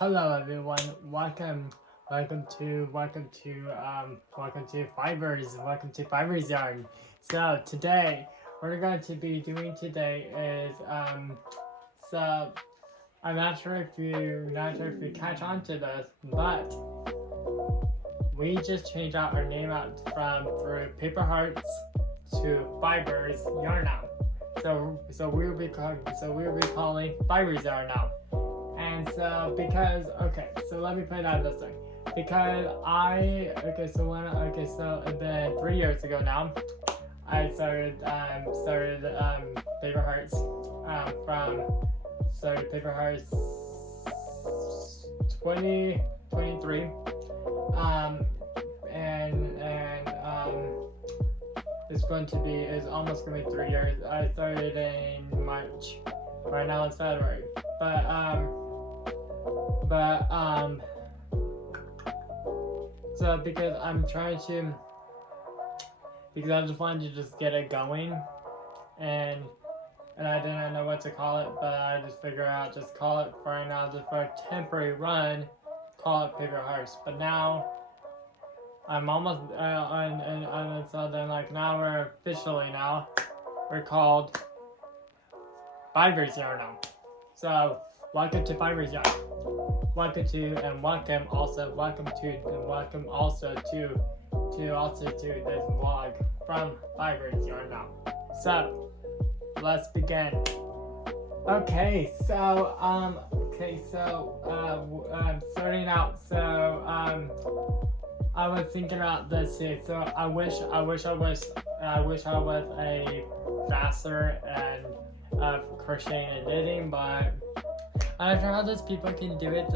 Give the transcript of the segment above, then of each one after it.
Hello everyone, welcome to Fiverr's Yarn. So today, what we're going to be doing today is so I'm not sure if you catch on to this, but we just changed out our name out from Paper Hearts to Fiverr's Yarn now. So we'll be calling Fiverr's Yarn now. And so so let me put it out this way. Because it's been 3 years ago now. I started Paper Hearts Paper Hearts 2023 it's almost gonna be 3 years. I started in March. Right now it's February. So because I just wanted to just get it going, and I didn't know what to call it, but I just figured out just call it for right now, just for a temporary run, call it Paper Hearts. But now I'm almost and so then now we're called Fiverr's Yarn now. So welcome to Fiverr's Yarn. Welcome also to this vlog from Fiverr's Yarn now. So let's begin. Starting out. I was thinking about this here. So I wish I was a faster and crocheting and knitting, but I don't know how those people can do it,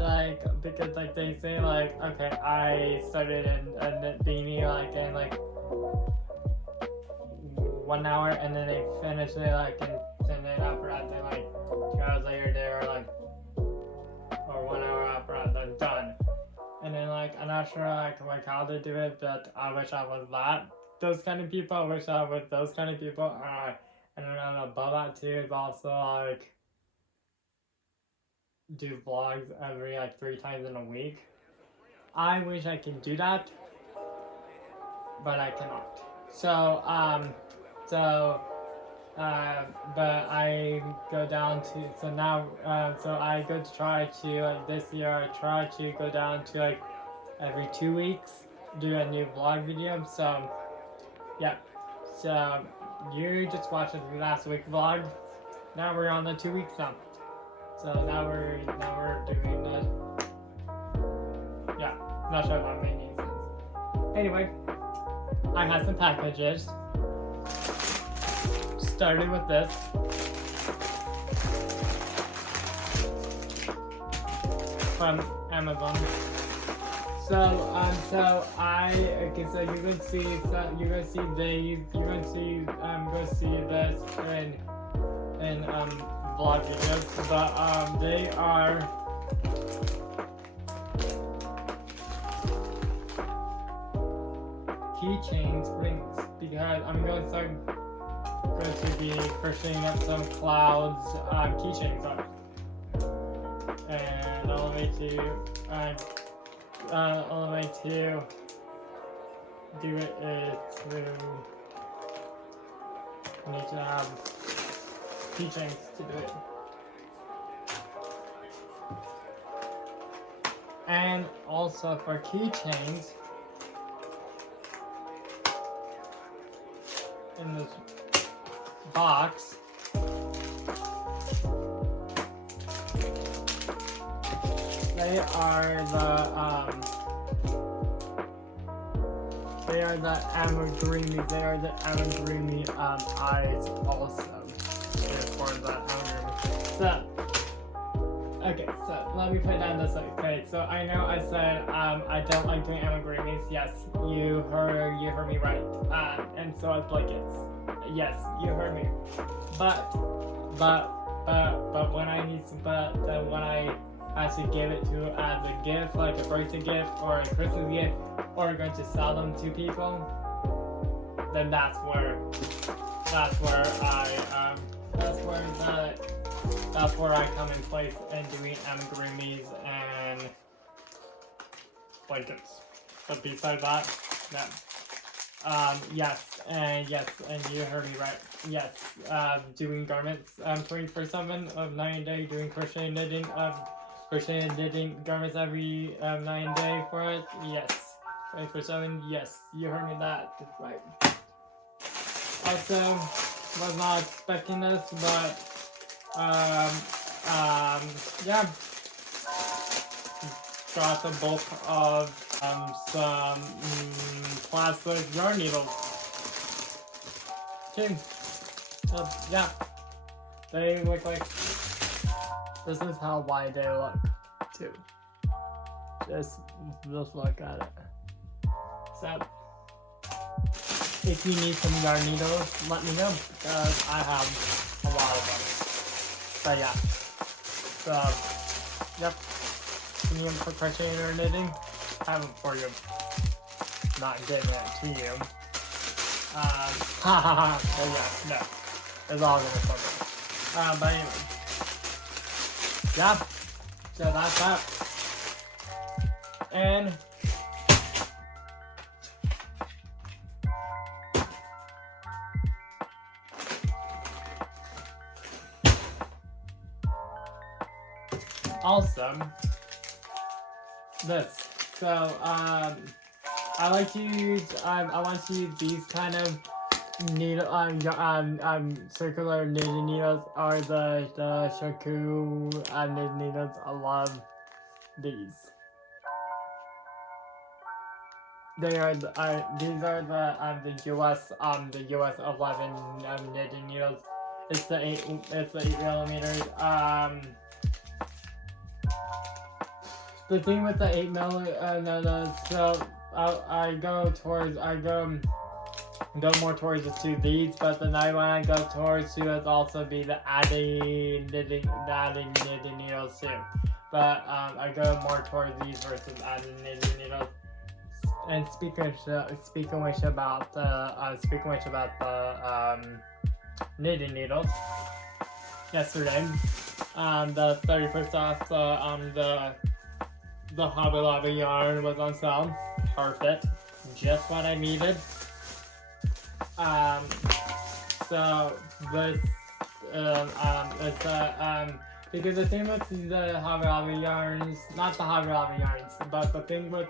because they say okay, I started in a beanie in 1 hour, and then they finish it and then after that they 2 hours later they're or 1 hour after that they're done. And then I'm not sure how they do it, but I wish I was those kind of people. I wish I was those kind of people. And then above that too is also do vlogs every 3 times in a week. I wish I can do that, but I cannot. But I go down to I go to try to this year I try to go down to every 2 weeks do a new vlog video. So yeah, so you just watched the last week vlog. Now we're on the 2 weeks now. So now we're doing the, yeah, not sure if I'm making sense. Anyway, I have some packages. Starting with this. From Amazon. So you can see this in vlog videos, but they are keychains rings, because I'm going to be crocheting up some clouds keychains on, and all the way to do it is to need to have keychains to do it. And also for keychains, in this box, they are the amigurumi eyes also. For the amigurumi. So let me put it down this way. Okay, so I know I said I don't like doing amigurumis. Yes, you heard me right. And so it's blankets. Yes, you heard me. But when I actually give it to as a gift, like a birthday gift or a Christmas gift, or going to sell them to people, then that's where I come in place in doing amigurumis and blankets. But besides that, no. Yes, and you heard me right. Yes, doing garments 24/7 of 9 day, doing crochet and knitting garments every 9 day for us. Yes, 24/7. Yes, you heard me that right. Also, was not expecting this, but yeah, got the bulk of some plastic yarn needles too. So yeah, they look like, this is how wide they look too. Just look at it. So if you need some yarn needles, let me know, because I have a lot of them. But yeah, so yep, if you need them for crocheting or knitting, I have them for you. Not getting it to you. But yeah, no, it's all gonna cover. But anyway, yeah, so that's that. And also, this. So, I like to use, I want to use these kind of needle, circular knitting needles, or the Shaku knitting needles. I love these. These are the US 11 knitting needles. It's the 8 millimeters. The thing with the 8 millimeters, so I go more towards these, but the night when I go towards to it also be the adding knitting needles too. But I go more towards these versus adding knitting needles. And speaking which about the knitting needles, yesterday, the 30% off the Hobby Lobby yarn was on sale. Perfect, just what I needed. So this because the thing with the Hobby Lobby yarns, not the Hobby Lobby yarns, but the thing with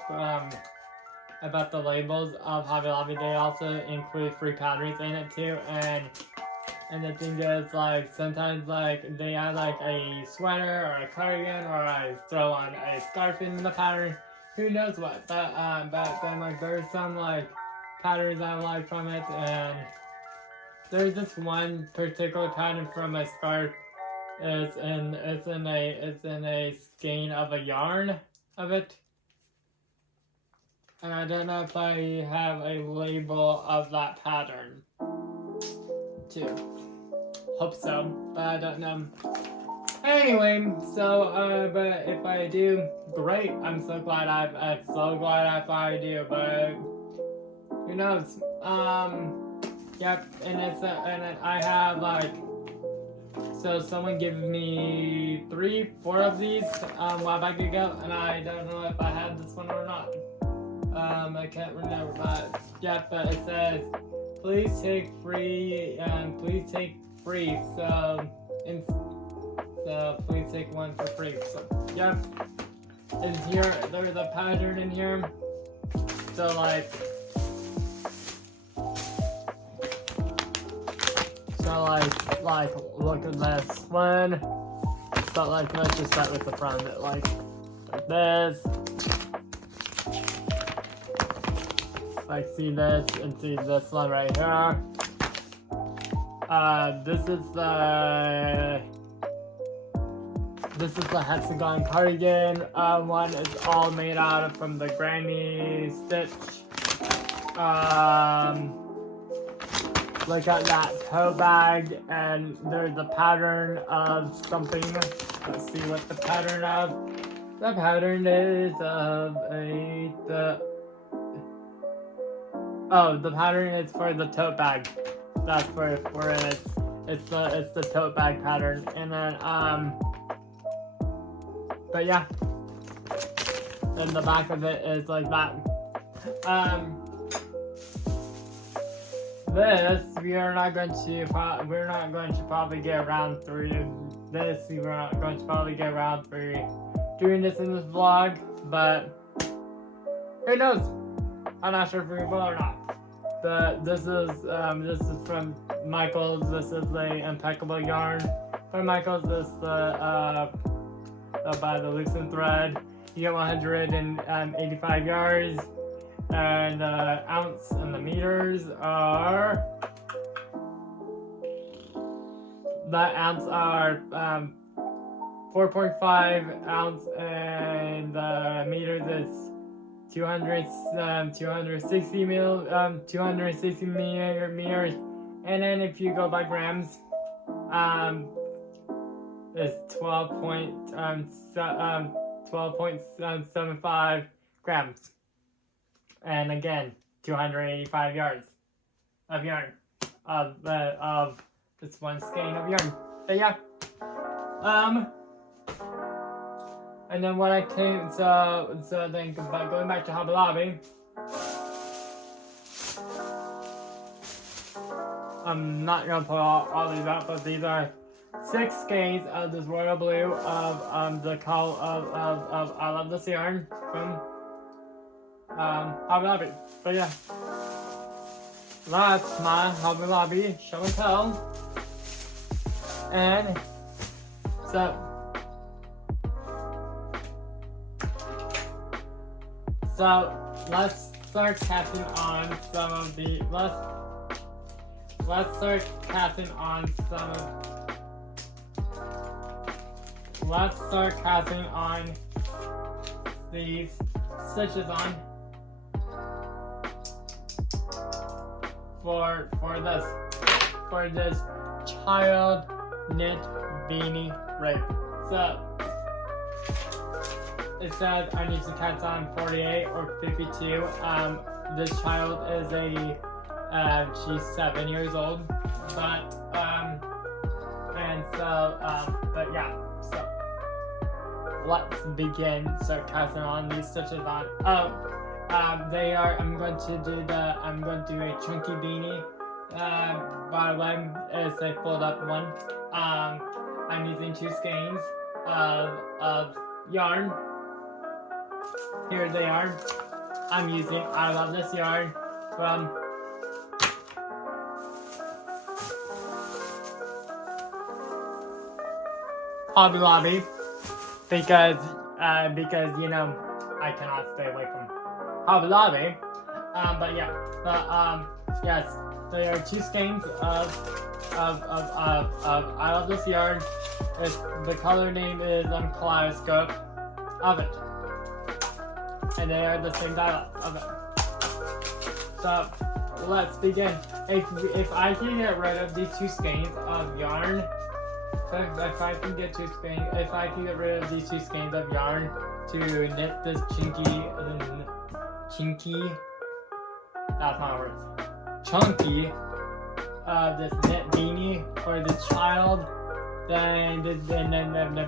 about the labels of Hobby Lobby, they also include free patterns in it too, and the thing is, like, sometimes, like, they add, like, a sweater or a cardigan, or I throw on a scarf in the pattern, who knows what, but then, like, there's some, like, patterns I like from it, and there's this one particular pattern from my scarf. It's in a skein of a yarn of it. And I don't know if I have a label of that pattern too. Hope so, but I don't know. Anyway, so but if I do, great. I'm so glad if I do, but who knows? Yep, and I have, like, so someone gave me 3-4 of these a while back ago, and I don't know if I had this one or not. I can't remember, but yeah, but it says, please take free, so please take one for free. So yep, and here there's a pattern in here. So like look at this one. But like, let's just start with the front of it, like this. Like, see this and see this one right here. This is the hexagon cardigan. One is all made out of from the granny stitch. Look at that tote bag, and there's a pattern of something. Let's see what the pattern of. The pattern is of the pattern is for the tote bag. That's where it is. It's the tote bag pattern, and then but yeah. then the back of it is like that. This we're not going to probably get around through this. We're not going to probably get around through doing this in this vlog, but who knows? I'm not sure if we will or not. But this is from Michaels. This is the impeccable yarn from Michaels. This by the Loosen Thread. You get 185 yards, and ounce and the meters are. The ounce are 4.5 ounce, and the meters is 260 meters, and then if you go by grams, it's 12.75 grams, and again 285 yards of yarn of this one skein of yarn. But yeah, and then what I came so then going back to Hobby Lobby, I'm not gonna put all these out, but these are 6 skeins of this royal blue of the call of I Love This Yarn from Hobby Lobby. But yeah, that's my Hobby Lobby show and tell. And so let's start casting on some of the let's start casting on these stitches on for this child knit beanie rape. So it says I need to cast on 48 or 52. This child is she's 7 years old, but but yeah, so let's begin. Start casting on these stitches on. I'm going to do a chunky beanie. By the way, it's a fold up one. I'm using 2 skeins of yarn. Here they are. I'm using I Love This Yarn from Hobby Lobby because you know I cannot stay away from Hobby Lobby. But yeah, yes, there are 2 skeins of I Love This Yarn. The color name is Kaleidoscope of it, and they are the same dial of it. So let's begin. If I can get rid of these 2 skeins of yarn, if I can get rid of these 2 skeins of yarn to knit this chinky, that's not a word, chunky, this knit beanie for the child, then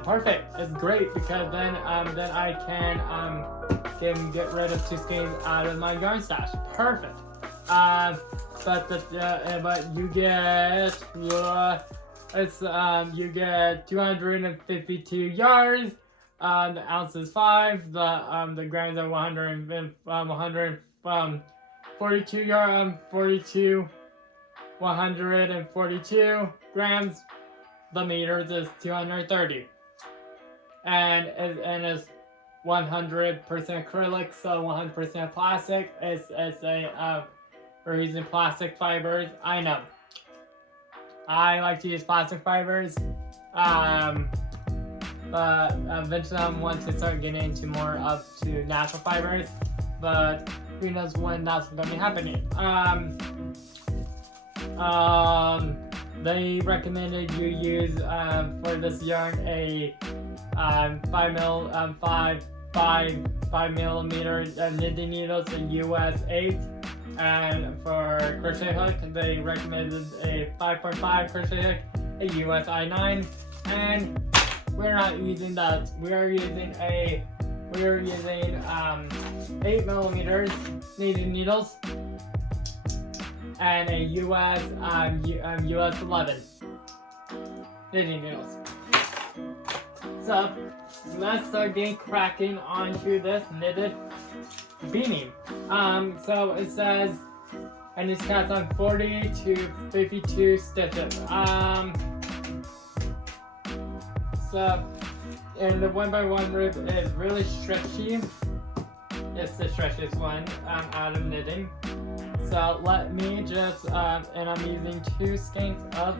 perfect. It's great because then I can get rid of 2 skeins out of my yarn stash. Perfect. But you get you get 252 yards. The ounce is 5. The grams are 142 grams. The meters is 230, and it's 100% acrylic, so 100% plastic. We're using plastic fibers. I know. I like to use plastic fibers, but eventually I want to start getting into more up to natural fibers, but who knows when that's going to be happening. They recommended you use for this yarn a 5 millimeter knitting needles in US 8. And for crochet hook, they recommended a 5.5 crochet hook, a US I9, and we're not using that. We are using a we are using 8mm knitting needles and a US 11 knitting needles. So let's start getting cracking onto this knitted beanie. So it says I need to cast on 40 to 52 stitches. So, and the 1x1 rib is really stretchy. It's the stretchiest one out of knitting. So let me just, and I'm using 2 skeins of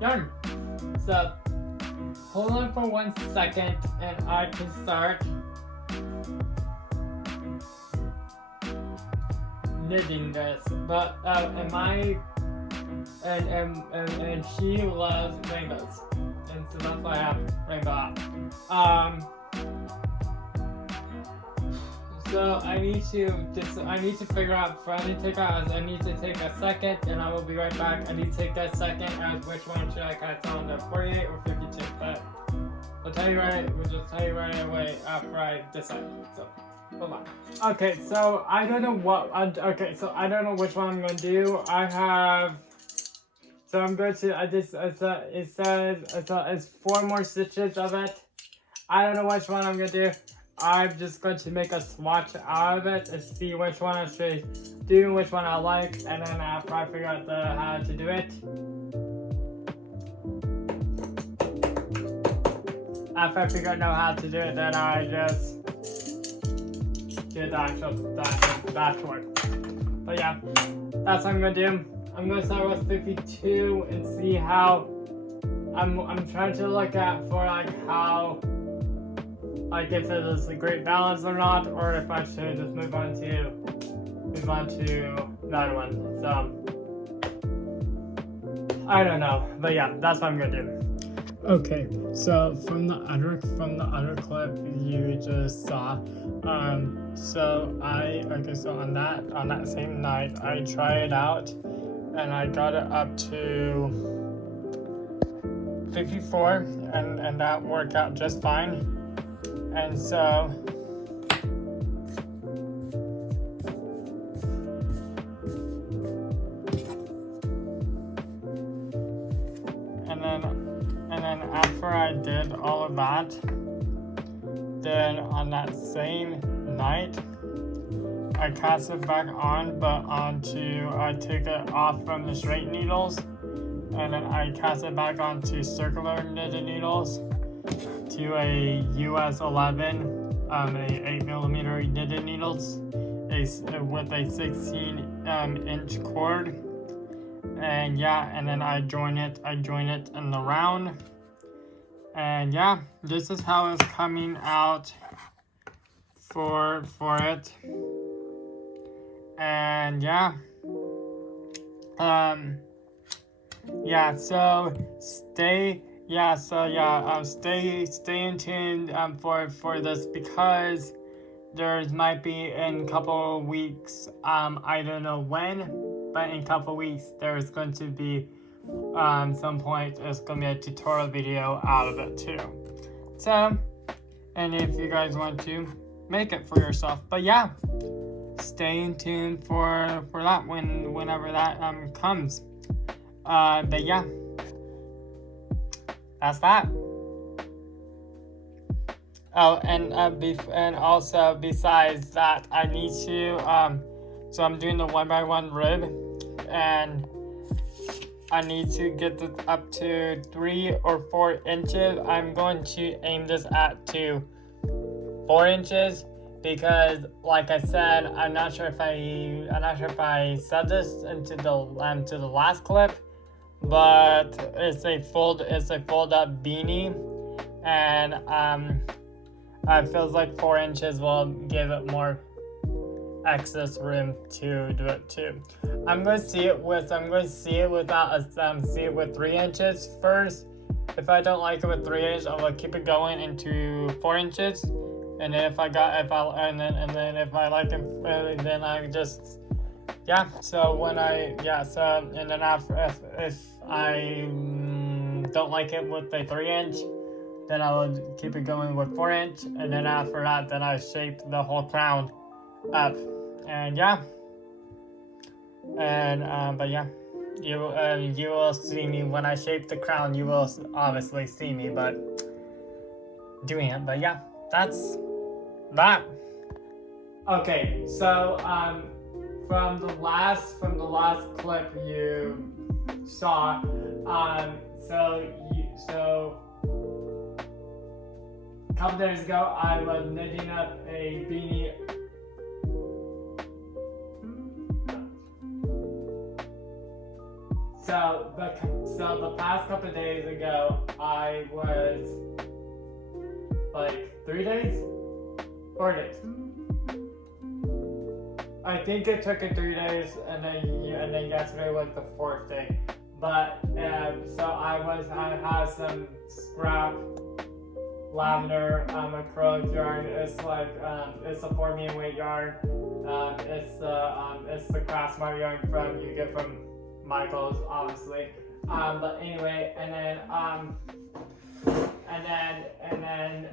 yarn. So hold on for 1 second and I can start knitting this. But and she loves rainbows, and so that's why I have rainbow out. So I need to figure out. I need to take a second, and I will be right back. I need to take that second as which one should I cast on, the 48 or 52. But we'll just tell you right away after I decide. So hold on. Okay, so I don't know I don't know which one I'm gonna do. So I'm going to. It says it's 4 more stitches of it. I don't know which one I'm gonna do. I'm just going to make a swatch out of it and see which one I should do, which one I like, and then after I figure out how to do it. After I figure out how to do it, then I just do the actual dashboard. But yeah, that's what I'm gonna do. I'm gonna start with 52 and see how. I'm trying to look at for how. Like if it is a great balance or not, or if I should just move on to that one. So I don't know, but yeah, that's what I'm gonna do. Okay, so from the other clip you just saw, so on that same night I tried it out, and I got it up to 54, and that worked out just fine. And so and then after I did all of that, then on that same night I cast it back on, but I took it off from the straight needles, and then I cast it back onto circular knitted needles to a US 11, a 8mm knitted needles, with a 16 inch cord, and yeah, and then I join it in the round, and yeah, this is how it's coming out for it, and yeah, so stay in tune for this, because there might be in a couple of weeks, I don't know when, but in a couple of weeks there's going to be some point it's going to be a tutorial video out of it too. So, and if you guys want to make it for yourself, but yeah, stay in tune for that whenever that comes. But yeah, that's that. Oh, and also besides that, I need to so I'm doing the 1x1 rib, and I need to get this up to 3 or 4 inches. I'm going to aim this at to 4 inches, because like I said, I'm not sure if I said this into the last clip, but it's a fold up beanie, and it feels like 4 inches will give it more excess room to do it too. I'm going to see it with 3 inches first. If I don't like it with 3 inches, I will keep it going into 4 inches, and then if I like it, then I just and then after if I don't like it with the 3 inch, then I will keep it going with 4-inch, and then after that, then I shape the whole crown up, and yeah, and but yeah, you will see me when I shape the crown. You will obviously see me, but doing it. But yeah, that's that. Okay, so from the last clip you saw, so a couple days ago I was knitting up a beanie. So the past couple of days ago, I was like 3 days, 4 days. I think it took it 3 days, and then yesterday was the 4th day. But so I had some scrap lavender acrylic yarn. It's like it's a 4-meter weight yarn. It's the Craftsmart yarn you get from Michael's, obviously. But anyway, and then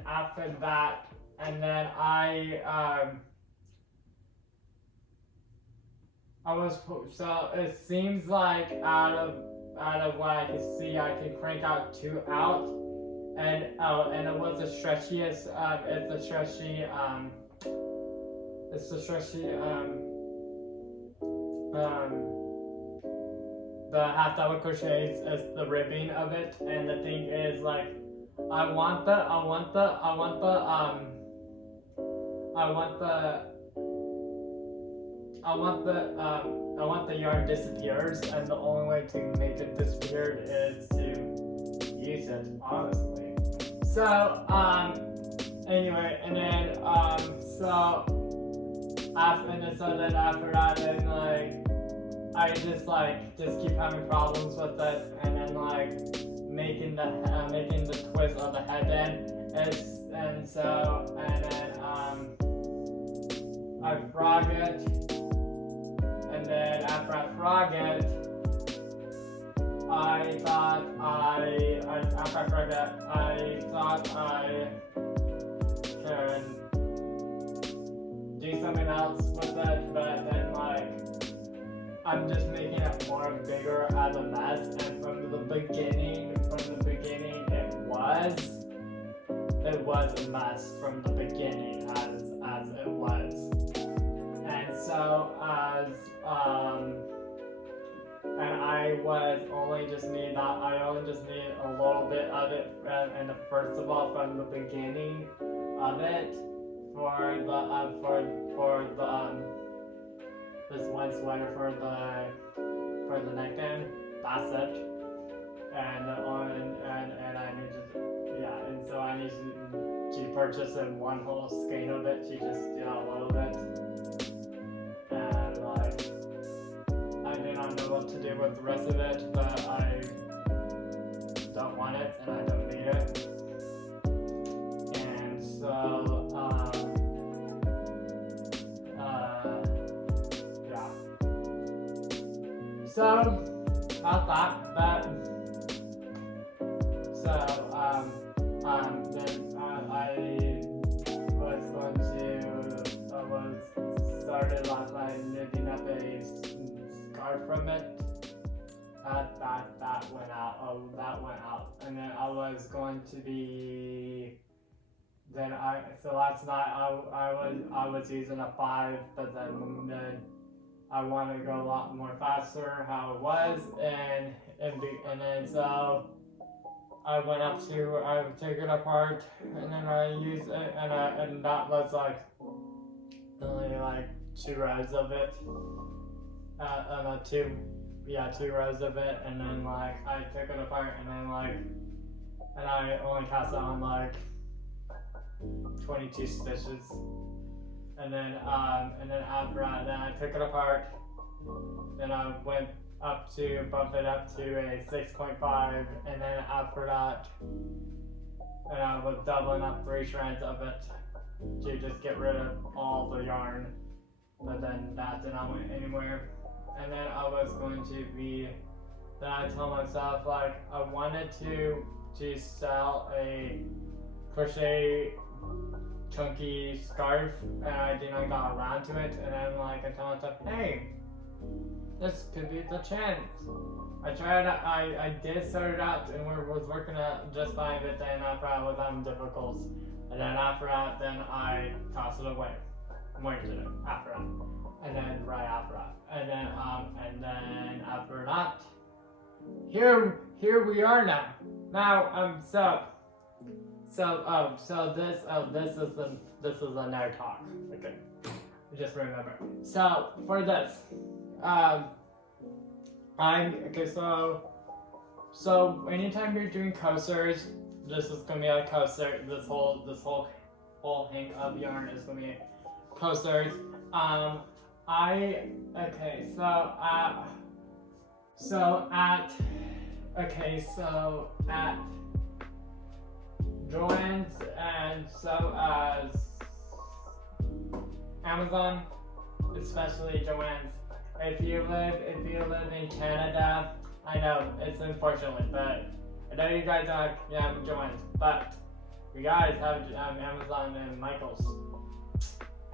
after that, and then I was, so it seems like out of what I can see, I can crank out 2 out, and it was the stretchiest. The half double crochets is the ribbing of it, and the thing is, like, I want the yarn disappears, and the only way to make it disappear is to use it, honestly. So anyway, and then then after that, then like I just keep having problems with it, and then like making the twist of the headband, and then I frog it, and then after I frog it, I thought I could do something else with it, but then like I'm just making it more bigger as a mess, and from the beginning it was a mess from the beginning as it was. And so and I only just need a little bit of it, and first of all from the beginning of it for the this one sweater for the neckband. That's it. And I need to, and so I need to purchase one whole skein of it. She just did a little bit, and like I do not know what to do with the rest of it, but I don't want it and I don't need it. And so so about that, then I started last night knitting up a scarf from it. That went out. Oh, that went out. And then I was going to be. So last night I was using a 5, but then I wanted to go a lot more faster how it was, and then so I took it apart, and then I used it, and that was like only like 2 rows of it, 2 rows of it, and then like I took it apart, and then and I only cast on like 22 stitches. And then after that, then I took it apart. Then I went bumped it up to a 6.5, and then after that, and I was doubling up 3 strands of it to just get rid of all the yarn. But then that did not went anywhere. And then I was going to be. Then I told myself like I wanted to to sell a crochet chunky scarf, and I didn't get around to it. And then like I told myself, hey, this could be the chance. I tried. I did start it out, and was working out just fine. But then after I was having difficulties, and then after that, then I tossed it away. Wasted it after that, and then right after that, and then after that, here we are now. Now this is another talk. Okay, just remember. So for this, so anytime you're doing coasters, this is gonna be a coaster. This whole hank of yarn is gonna be coasters. At Joann's and so as Amazon, especially Joann's. If you live in Canada, I know it's unfortunate, but I know you guys don't have Joann's, but you guys have Amazon and Michaels,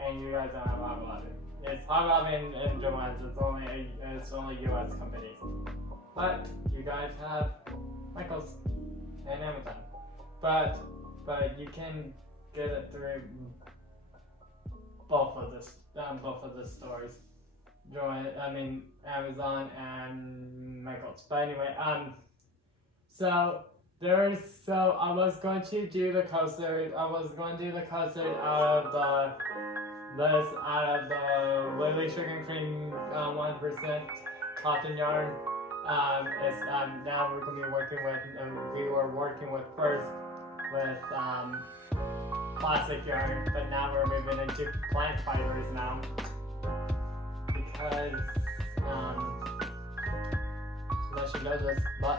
and you guys don't have Hobby Lobby. It's Hobby Lobby and Joann's. It's only U.S. companies, but you guys have Michaels and Amazon. But you can get it through both of the stores, Amazon and Michaels. But anyway, so I was going to do the coaster. I was going to do the coaster out of the Lily Sugar and Cream 1% cotton yarn. Now we're gonna be working with. We were working with first with plastic yarn, but now we're moving into plant fibers now because unless you know this, but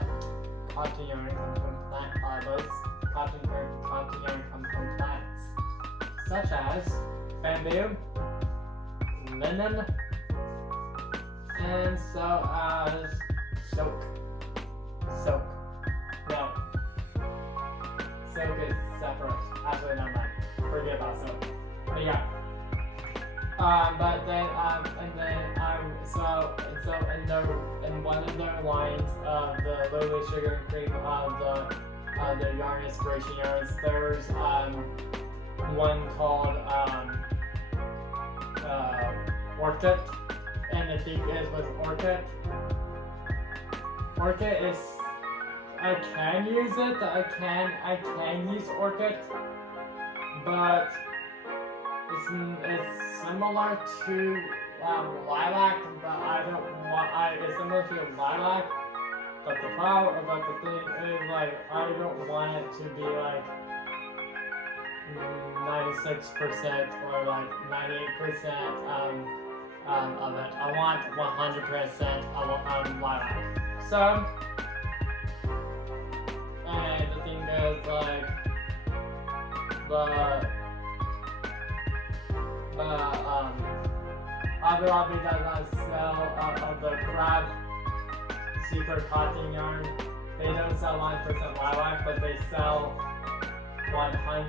cotton yarn comes from plant fibers. Cotton yarn comes from plants such as bamboo, linen, and so as silk. No. Silk is separate. Actually, never mind. Forget about silk. But yeah. In one of their lines of the Lily Sugar and Cream of the yarn inspiration yarns, there's one called Orchid, and the thing is with Orchid is I can use it. I can use Orchid, but it's similar to lilac, but it's similar to lilac. But the thing is, like, I don't want it to be like 96% or like 98% of it. I want 100% of lilac. So, and the thing is, like, Hobby Lobby does not sell the craft secret cotton yarn. They don't sell 100% lilac, but they sell 100%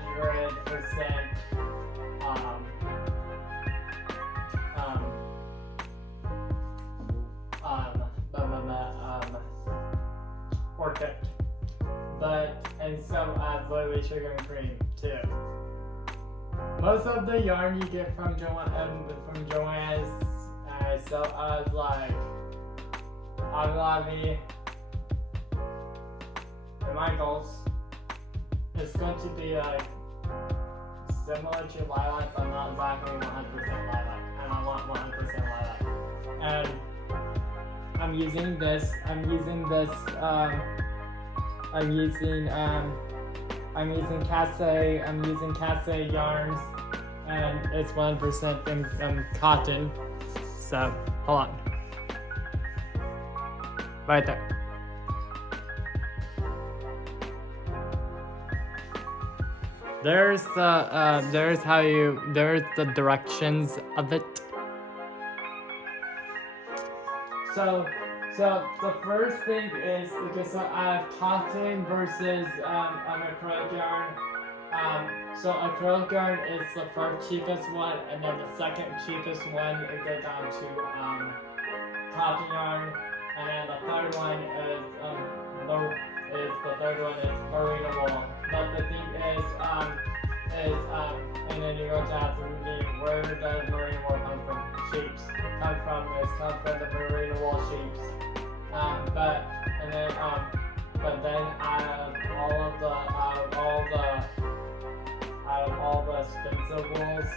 Orchid. And so Lily Sugar and Cream too. Most of the yarn you get from Joann's, so as like Hobby Lobby and Michaels, it's going to be like similar to lilac, but not exactly 100% lilac. And I want 100% lilac. And I'm using Casse yarns, and it's 1% cotton. So hold on, right there. There's the directions of it. So So the first thing is, okay, so I have cotton versus acrylic yarn. So acrylic yarn is the first cheapest one, and then the second cheapest one it goes down to cotton yarn, and then the third one is merino wool. But the thing is and then you go down to where does merino wool come from? Sheeps. Come from the merino wool sheeps. But then out of all the expensive wools,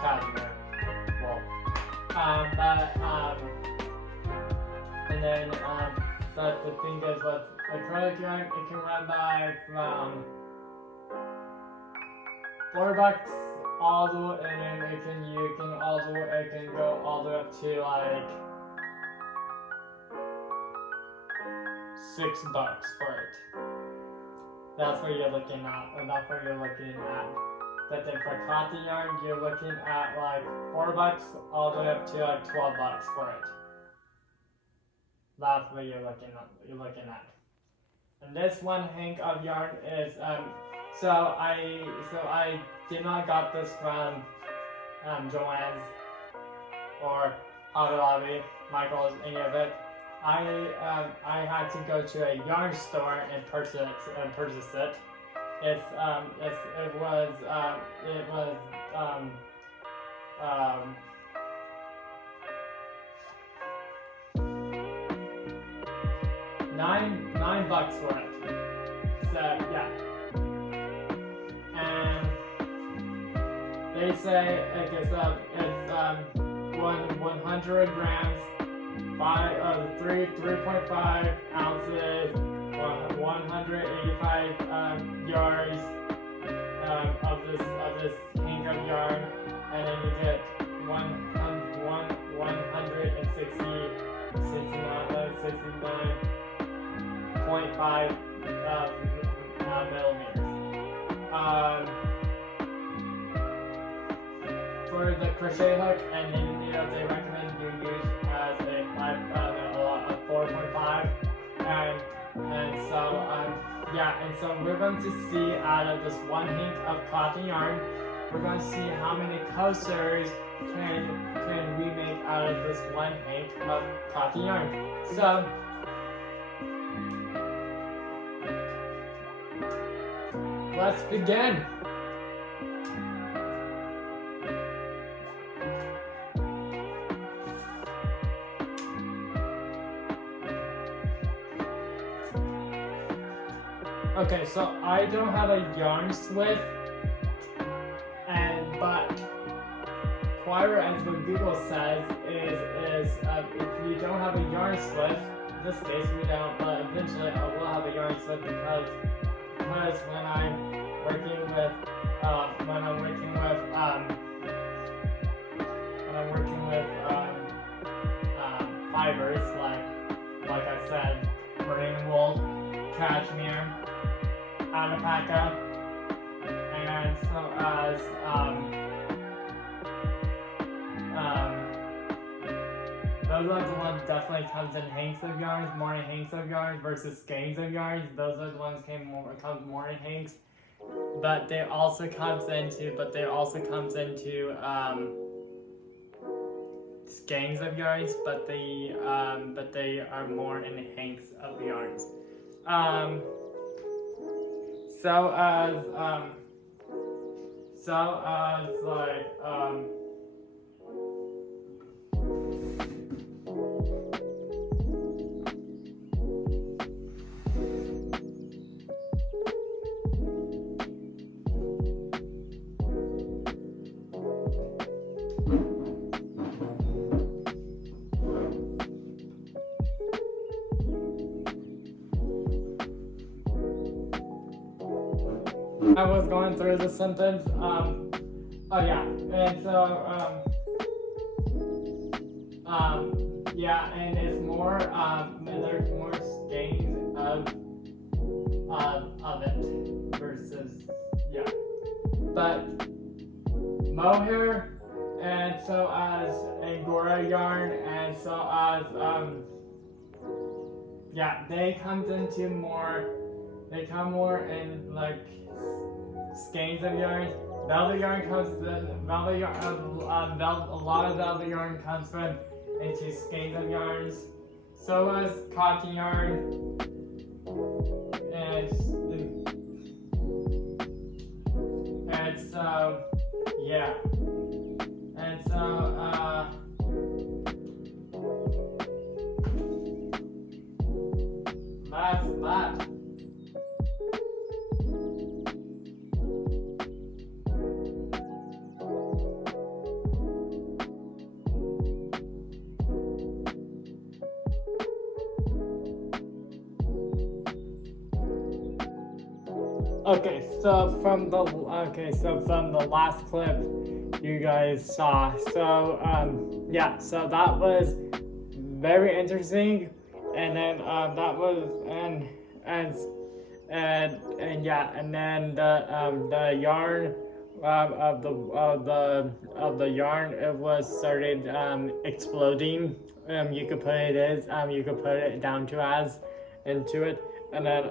cashmere wool. But the thing is with acrylic yarn, it can run by from $4 all the way, and then it can go all the way up to like $6 for it. That's what you're looking at. But then for cotton yarn, you're looking at like $4 all the way up to like $12 for it. That's what you're looking at. And this one hank of yarn is so I did not got this from Joann's or Hobby Lobby, Michael's, any of it. I had to go to a yarn store and purchase it. It was $9 for it. So yeah, and they say it's 100 grams, 3.5 ounces, 185 yards of this hank of yarn, and then you get 169.5 millimeters. For the crochet hook, and then they recommend you use as a 4.5, and so we're going to see out of this one hank of cotton yarn, we're going to see how many coasters can we make out of this one hank of cotton yarn. So let's begin. Okay, so I don't have a yarn swift, but Quira, as what Google says, is if you don't have a yarn swift, in this case we don't, but eventually I will have a yarn swift because when I'm working with fibers like I said, merino wool, cashmere, alpaca, and so as those are the ones definitely comes in hanks of yarns, morning hanks of yarns versus skeins of yarns. Those are the ones comes morning hanks, but they also comes into skeins of yarns, but they are more in the hanks of yarns. I was going through the sentence. And it's more. There's more skeins of it versus but mohair, and so as Angora yarn, and so as yeah, they come more in like skeins of yarn. Velvet yarn comes in, velvet yarn, a lot of velvet yarn comes from into skeins of yarns. So was cotton yarn, and so yeah, and so that's that. So from the last clip you guys saw, yeah, so that was very interesting, and then that was and yeah, and then the yarn of the yarn, it was started exploding. You could put it as you could put it down to as into it, and then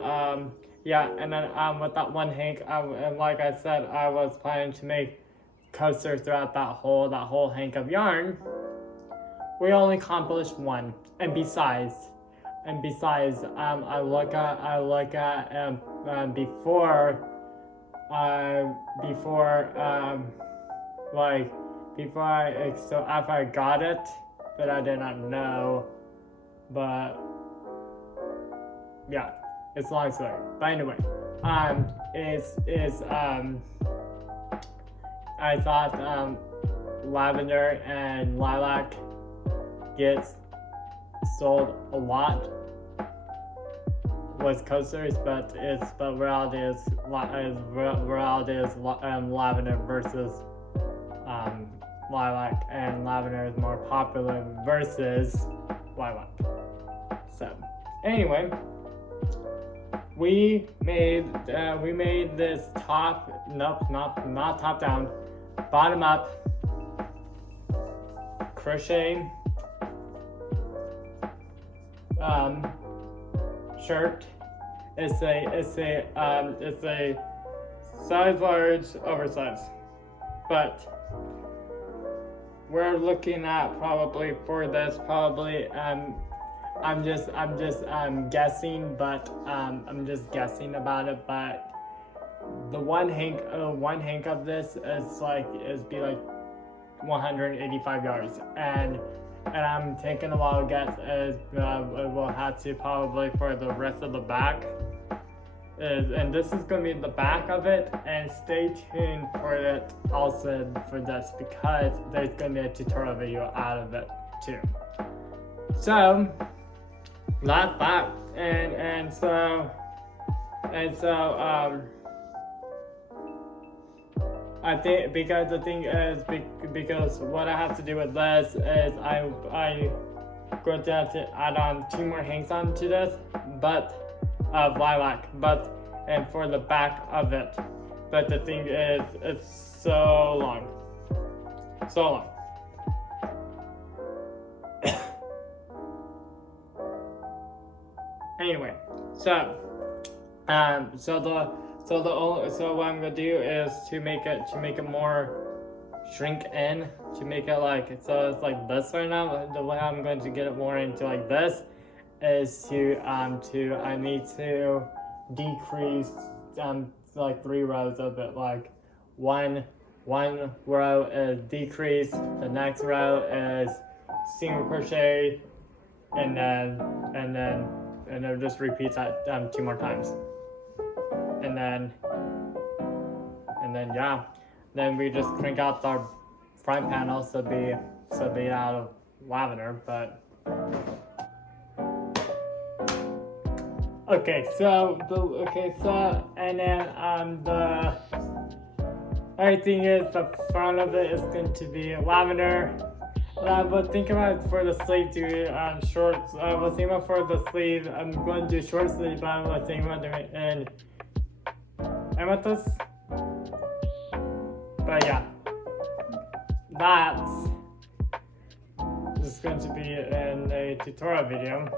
yeah, and then with that one hank, and like I said, I was planning to make coasters throughout that whole hank of yarn. We only accomplished one, and besides, I look at before so after I got it, but I did not know, but yeah, it's a long story. But anyway, I thought lavender and lilac gets sold a lot with coasters, but reality is lavender versus lilac, and lavender is more popular versus lilac. So anyway, we made this not top down, bottom up crochet shirt. It's a size large, oversized, but we're looking at probably for this I'm just guessing, but I'm just guessing about it, but the one hank of this is be like 185 yards, and I'm taking a wild guess as we'll have to probably for the rest of the back and this is going to be the back of it, and stay tuned for it also for this, because there's going to be a tutorial video out of it too. So that's that, and so I think because the thing is because what I have to do with this is I'm going to have to add on 2 more hanks onto this, but of lilac, and for the back of it. But the thing is, it's so long. Anyway, so what I'm gonna do is to make it more shrink in, to make it like, so it's like this right now. The way I'm going to get it more into like this is I need to decrease like 3 rows of it. Like one row is decrease, the next row is single crochet, and then just repeat that 2 more times, and then yeah, then we just crank out the front panel so be out of lavender. But and then the everything is the front of it is going to be lavender. But think about for the sleeve to shorts. I was thinking about for the sleeve, I'm going to do short sleeve, but I was thinking about doing it in amethyst. But yeah, that's going to be in a tutorial video.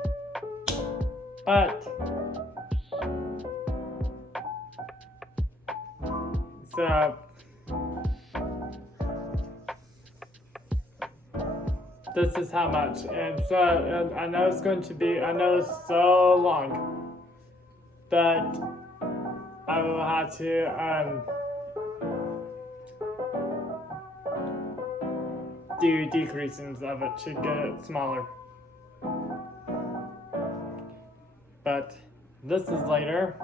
But so this is how much, and so and I know it's going to be, I know it's so long, but I will have to do decreases of it to get it smaller. But this is later.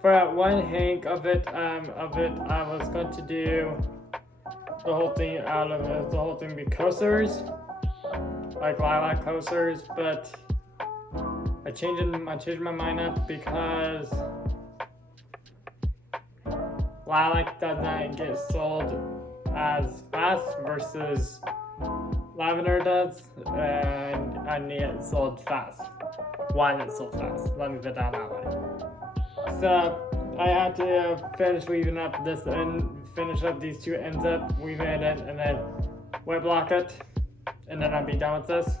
For one hank of it, I was going to do the whole thing out of it, the whole thing be coasters, like lilac coasters, but I changed my mind up because lilac does not get sold as fast versus lavender does, and I need it sold fast. One, it's sold fast. Let me put that that way. So I had to finish weaving up this end, finish up these two ends up, weave it in, and then wet block it, and then I'll be done with this.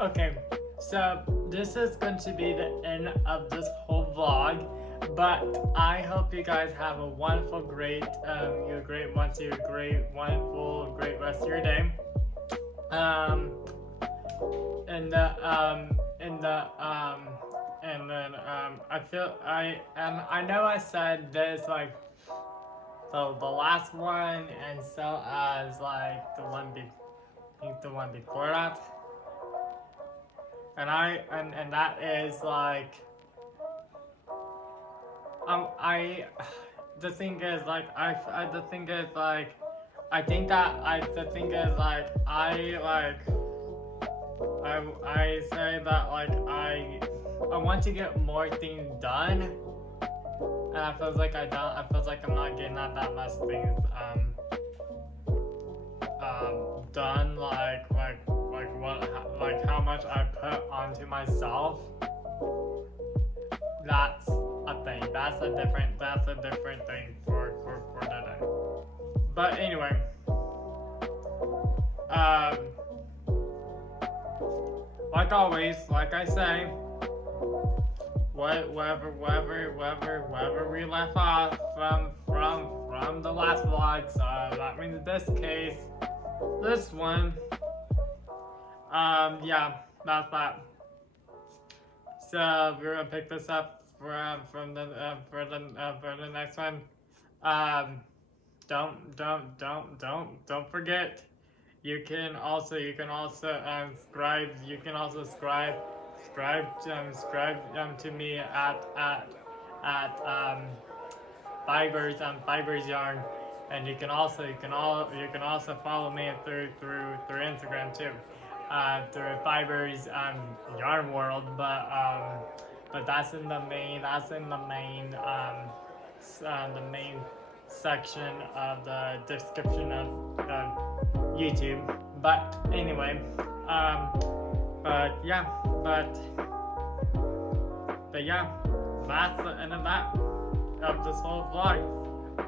Okay, so this is going to be the end of this whole vlog, but I hope you guys have a wonderful, great wonderful, great rest of your day. I know I said this like the last one, and so as like the one before that. And that is like the thing is like I say that like I want to get more things done, and I feel like I'm not getting that much things done, like how much I put onto myself. That's a thing. That's a different thing for the day. But anyway, like always, like I say, wherever we left off from the last vlog, so that means in this case, this one, yeah, that's that. So we're gonna pick this up for the next one. Don't forget. You can also subscribe. You can also subscribe to me at Fibers Yarn, and you can also follow me through Instagram too, through Fibers Yarn World, but that's in the main section of the description of YouTube. But anyway, but yeah, that's the end of this whole vlog.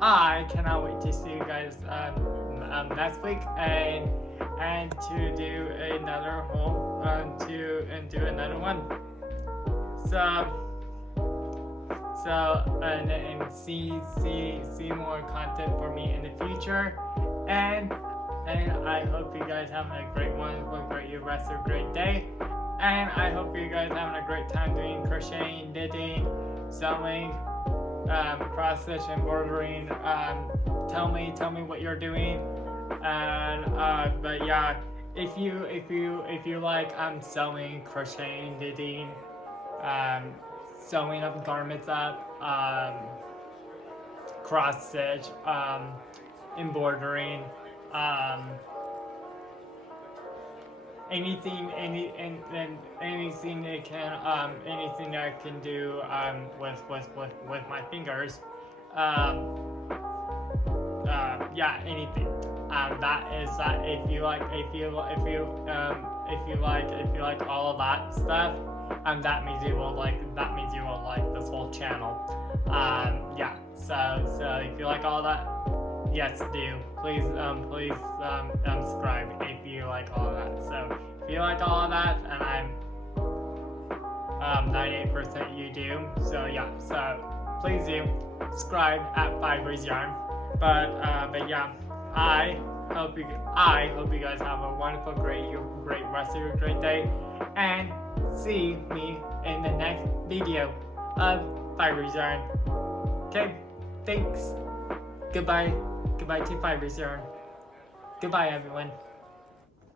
I cannot wait to see you guys next week and to do another whole do another one. So and see more content for me in the future, and I hope you guys having a great rest of a great day, and I hope you guys having a great time doing crocheting, knitting, sewing, cross stitch, and bordering. Tell me what you're doing, and but yeah, if you like sewing, crocheting, knitting, sewing up garments up, cross stitch, embroidering, anything anything that can anything that I can do with my fingers, yeah, anything. That is that. If you like all of that stuff, that means you will like this whole channel. Yeah. So if you like all that, yes, do please subscribe if you like all of that. So if you like all of that, and I'm 98% you do. So yeah. So please do subscribe at Fibers Yarn. But yeah, I hope you guys have a wonderful, great rest of your great day, and see me in the next video of Fibers Yarn. Okay, thanks. Goodbye to Fibers Yarn. Goodbye, everyone.